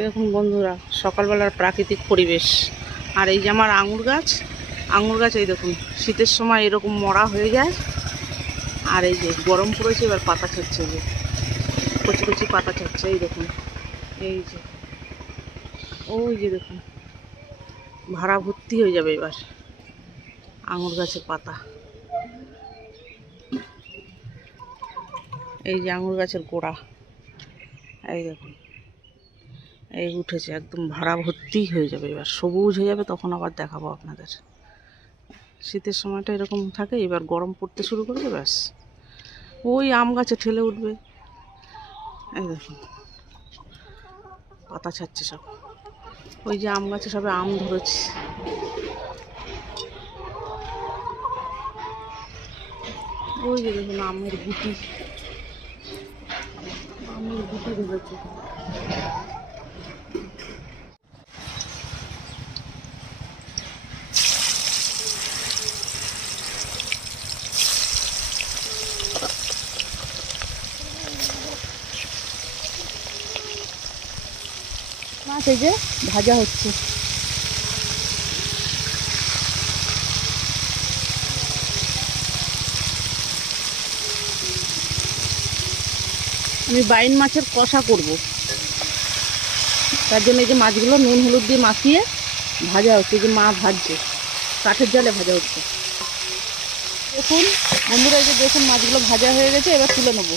এই দেখুন বন্ধুরা, সকালবেলার প্রাকৃতিক পরিবেশ। আর এই যে আমার আঙুর গাছ, এই দেখুন শীতের সময় এরকম মরা হয়ে যায়। আর এই যে গরম পড়েছে, এবার পাতা ছাড়ছে, যে কচি কচি পাতা ছাড়ছে। এই দেখুন, এই যে ওই যে দেখুন ভাড়া ভর্তি হয়ে যাবে এবার আঙুর গাছের পাতা। এই যে আঙুর গাছের গোড়া, এই দেখুন এই উঠেছে, একদম ভাড়া ভর্তি হয়ে যাবে, এবার সবুজ হয়ে যাবে। তখন আবার দেখাবো আপনাদের। শীতের সময়টা এরকম থাকে, এবার গরম পড়তে শুরু করবে, ব্যাস ওই আম গাছে ঠেলে উঠবে। এই দেখুন পাতা ছাড়ছে সব, ওই যে আম গাছে সবে আম ধরেছে। ওই যে দেখুন আমের গুটি ধরেছে। মাছ এই যে ভাজা হচ্ছে। আমি বাইন মাছের কষা করব, তার জন্য এই যে মাছগুলো নুন হলুদ দিয়ে মাখিয়ে ভাজা হচ্ছে। এই যে মা ভাজছে, কাঠের জালে ভাজা হচ্ছে। দেখুন বন্ধুরা, এই যে দেখুন মাছগুলো ভাজা হয়ে গেছে, এবার তুলে নেবো।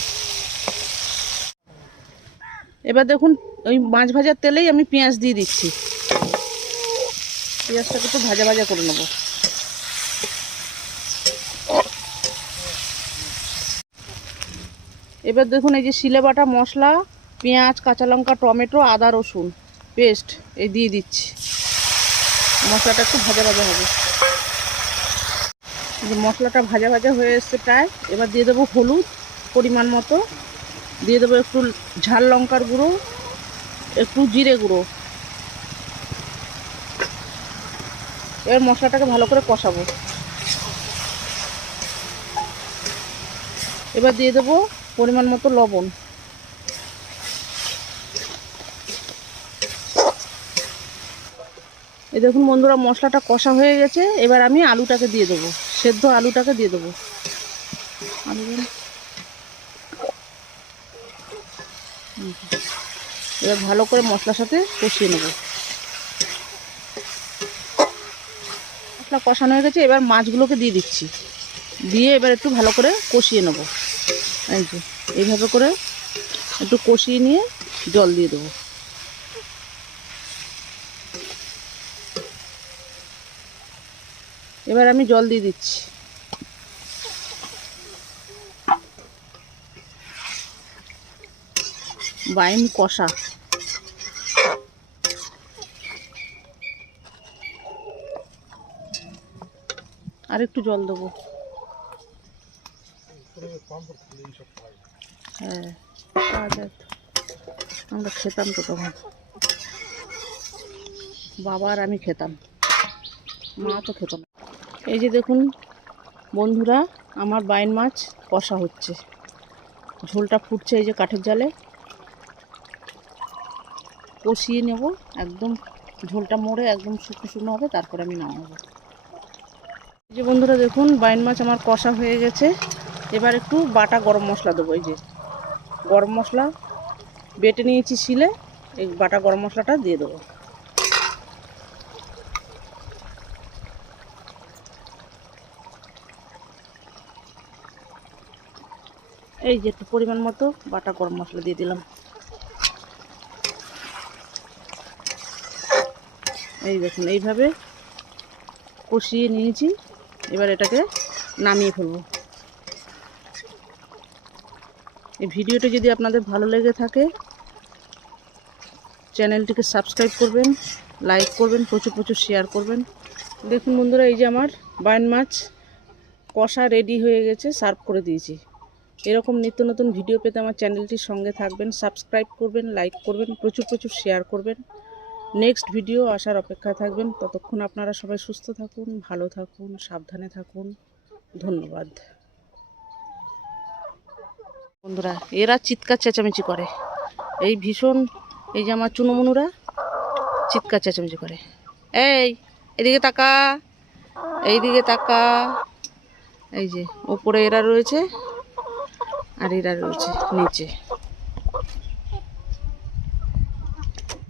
এবার দেখুন ওই মাছ ভাজার তেলেই আমি পেঁয়াজ দিয়ে দিচ্ছি। পেঁয়াজটাকে একটু ভাজা ভাজা করে নেবো। এবার দেখুন এই যে শিলে বাটা মশলা, পেঁয়াজ, কাঁচা লঙ্কা, টমেটো, আদা রসুন পেস্ট এই দিয়ে দিচ্ছি। মশলাটা একটু ভাজা ভাজা হবে। যে মশলাটা ভাজা ভাজা হয়ে এসছে প্রায়, এবার দিয়ে দেবো হলুদ পরিমাণ মতো, দিয়ে দেবো একটু ঝাল লঙ্কার গুঁড়ো, একটু জিরে গুঁড়ো। এবার মশলাটাকে ভালো করে কষাবো। এবার দিয়ে দেবো পরিমাণ মতো লবণ। এই দেখুন বন্ধুরা, মশলাটা কষা হয়ে গেছে। এবার আমি আলুটাকে দিয়ে দেবো, সেদ্ধ আলুটাকে দিয়ে দেবো। এবার ভালো করে মশলার সাথে কষিয়ে নেব। মশলা কষানো হয়ে গেছে, এবার মাছগুলোকে দিয়ে দিচ্ছি। দিয়ে এবার একটু ভালো করে কষিয়ে নেব। এই যে এইভাবে করে একটু কষিয়ে নিয়ে জল দিয়ে দেবো। এবার আমি জল দিয়ে দিচ্ছি। বাইন কষা। আর একটু জল দেবো। হ্যাঁ, আমরা খেতাম তো তখন, বাবা আর আমি খেতাম, মা তো খেত না। এই যে দেখুন বন্ধুরা, আমার বাইন মাছ কষা হচ্ছে, ঝোলটা ফুটছে। এই যে কাঠের জালে কষিয়ে নেব, একদম ঝোলটা মরে একদম শুকনো শুকনো হবে, তারপরে আমি নামাবো। এই যে বন্ধুরা দেখুন, বাইন মাছ আমার কষা হয়ে গেছে। এবার একটু বাটা গরম মশলা দেবো। এই যে গরম মশলা বেটে নিয়েছি শিলে, এই বাটা গরম মশলাটা দিয়ে দেবো। এই যে একটু পরিমাণ মতো বাটা গরম মশলা দিয়ে দিলাম। এই দেখুন এইভাবে কষিয়ে নিয়েছি, এবার এটাকে নামিয়ে ফেলবো। এই ভিডিওটি যদি আপনাদের ভালো লেগে থাকে, চ্যানেলটিকে সাবস্ক্রাইব করবেন, লাইক করবেন, প্রচুর প্রচুর শেয়ার করবেন। দেখুন বন্ধুরা, এই যে আমার বাইন মাছ কষা রেডি হয়ে গেছে, সার্ভ করে দিয়েছি। এরকম নিত্য নতুন ভিডিও পেতে আমার চ্যানেলটির সঙ্গে থাকবেন, সাবস্ক্রাইব করবেন, লাইক করবেন, প্রচুর প্রচুর শেয়ার করবেন। নেক্সট ভিডিও আসার অপেক্ষায় থাকবেন। ততক্ষণ আপনারা সবাই সুস্থ থাকুন, ভালো থাকুন, সাবধানে থাকুন। ধন্যবাদ বন্ধুরা। এরা চিৎকার চেঁচামেচি করে, এই ভীষণ এই যে আমার চুনোমুনুরা চিৎকার চেঁচামেচি করে, এই এদিকে তাকা, এইদিকে তাকা। এই যে ওপরে এরা রয়েছে আর এরা রয়েছে নিচে।